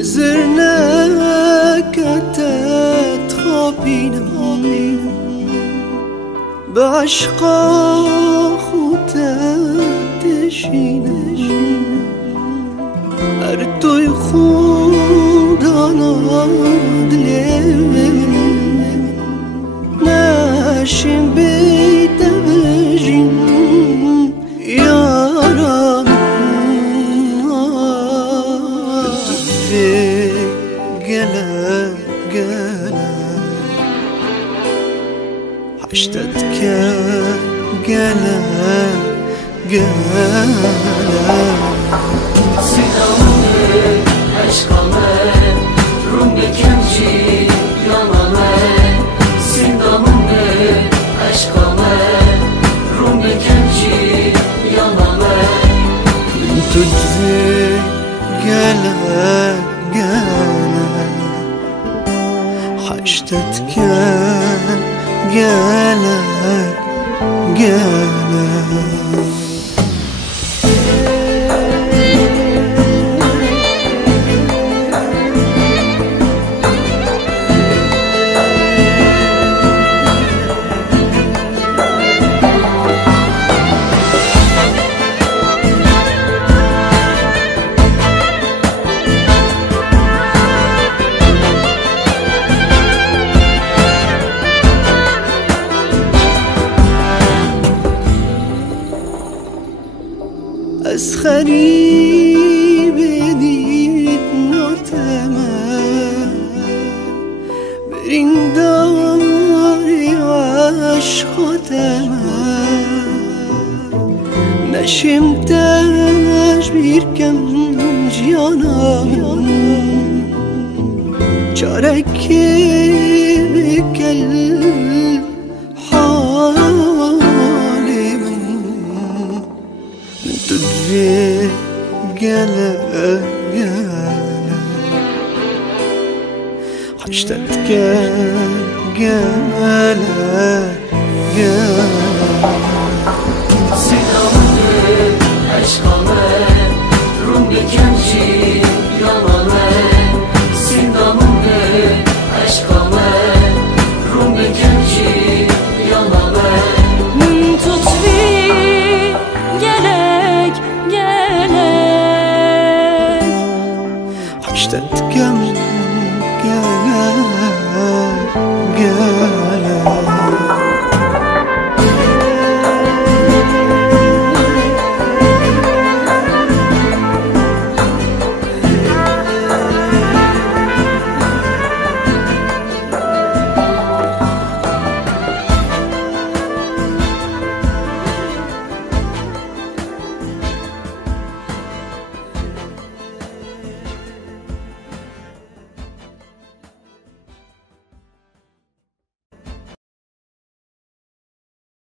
زرناك تتخابينا بعشقا خوتتشينا ارتوي خودانا دلين ناشم بيت بجين يارا تدفي قلا قلا حشتتك قلا قلا Sevdamı aşkame Rum bekemci yaname Sevdamı aşkame Rum bekemci yaname تدفي قلا قلا حشتتك قلا قلا از خریب دید ناتمه برین داری عشقاتمه نشم تشبیر کم جانم چارکی بکل تدفي قلا قلا حشتتك قلا